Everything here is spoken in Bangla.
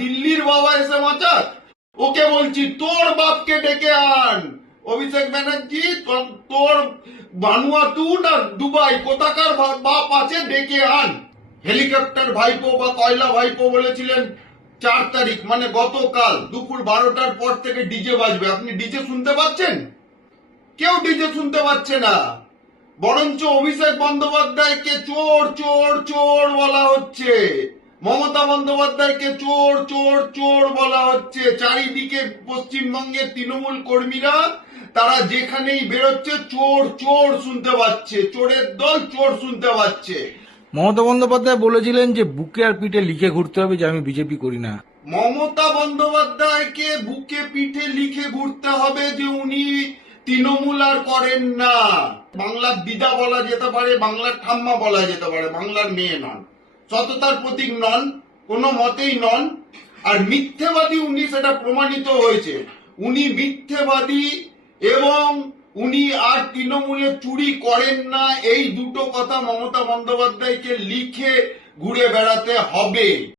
দিল্লির বাবা এসে মাচাক, ওকে বলছি তোর বাপকে ডেকে আন। অভিষেক ব্যানার্জি, তোর ভানুয়াতু না দুবাই কোথাকার বাপ আছে, ডেকে আন। হেলিকপ্টার ভাইপো বা কয়লা ভাইপো বলেছিলেন 4 তারিখ মানে গতকাল দুপুর 12টার পর থেকে ডিজে বাজবে। আপনি ডিজে শুনতে পাচ্ছেন? কেউ ডিজে শুনতে পাচ্ছে না। বরঞ্চ অভিষেক বন্দ্যোপাধ্যায়কে চোর চোর চোর বলা হচ্ছে, মমতা বন্দ্যোপাধ্যায়কে চোর চোর চোর বলা হচ্ছে। চারিদিকে পশ্চিমবঙ্গের তৃণমূল কর্মীরা তারা যেখানেই বেরোচ্ছে চোর চোর শুনতে পাচ্ছে, চোরের দল চোর শুনতে পাচ্ছে। মমতা বন্দ্যোপাধ্যায় বলেছিলেন যে বুকে আর পিঠে লিখে ঘুরতে হবে যে আমি বিজেপি করি না। মমতা বন্দ্যোপাধ্যায়কে বুকে পিঠে লিখে ঘুরতে হবে যে উনি তৃণমূল আর করেন না। বাংলার দিদা বলা যেতে পারে, বাংলার ঠাম্মা বলা যেতে পারে, বাংলার মেয়ে নন, সততার প্রতীক নন, কোনো মতেই নন। আর মিথ্যেবাদী উনি, সেটা প্রমাণিত হয়েছে। উনি মিথ্যেবাদী এবং উনি আর তৃণমূলে চুরি করেন না। এই দুটো কথা মমতা বন্দ্যোপাধ্যায়কে লিখে ঘুরে বেড়াতে হবে।